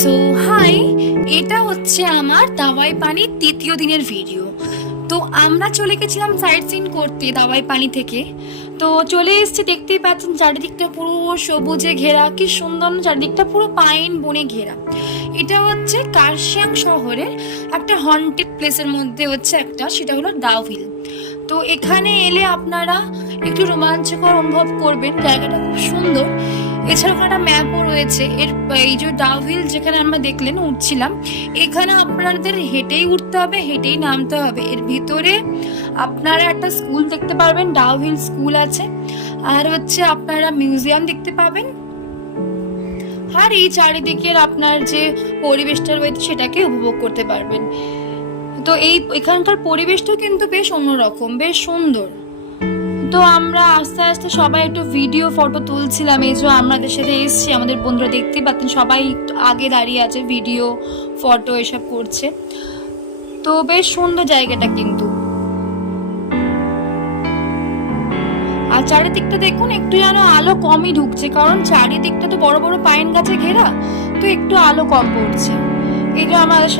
So high, এটা হচ্ছে আমার দাওয়াই পানির তৃতীয় দিনের ভিডিও। তো আমরা চলে গেছিলাম সাইট সিন করতে দাওয়াই পানি থেকে। তো চলে এসেছি, দেখতেই পাচ্ছেন চারিদিকটা পুরো সবুজে ঘেরা, কি সুন্দর চারিদিকটা পুরো পাইন বনে ঘেরা। এটা হচ্ছে কার্শিয়াং শহরের একটা হন্টেড প্লেসের মধ্যে হচ্ছে একটা, সেটা হলো ডাউহিল। তো এখানে এলে আপনারা একটু রোমাঞ্চকর অনুভব করবেন, জায়গাটা খুব সুন্দর। এছাড়াও একটা ম্যাপও রয়েছে এই যে ডাউহিল যেখানে আমরা দেখলেন উঠছিলাম, এখানে আপনাদের হেঁটেই উঠতে হবে, হেঁটেই নামতে হবে। এর ভিতরে আপনারা একটা স্কুল দেখতে পারবেন, ডাউহিল স্কুল আছে। আর হচ্ছে আপনারা মিউজিয়াম দেখতে পাবেন। আর এই চারিদিকের আপনার যে পরিবেশটা রয়েছে সেটাকে উপভোগ করতে পারবেন। তো এখানকার পরিবেশটাও কিন্তু বেশ অন্যরকম, বেশ সুন্দর। তো আমরা আস্তে আস্তে সবাই একটু ভিডিও ফটো তুলছিলাম। এই যে আমাদের সাথে এসছি, আমাদের বন্ধুরা দেখতে পাচ্ছেন সবাই আগে দাঁড়িয়ে আছে, ভিডিও ফটো এসব করছে। তো বেশ সুন্দর জায়গাটা কিন্তু। আর চারিদিকটা দেখুন, একটু যেন আলো কমই ঢুকছে, কারণ চারিদিকটা তো বড় বড় পাইন গাছে ঘেরা, তো একটু আলো কম পড়ছে। এই যে আমাদের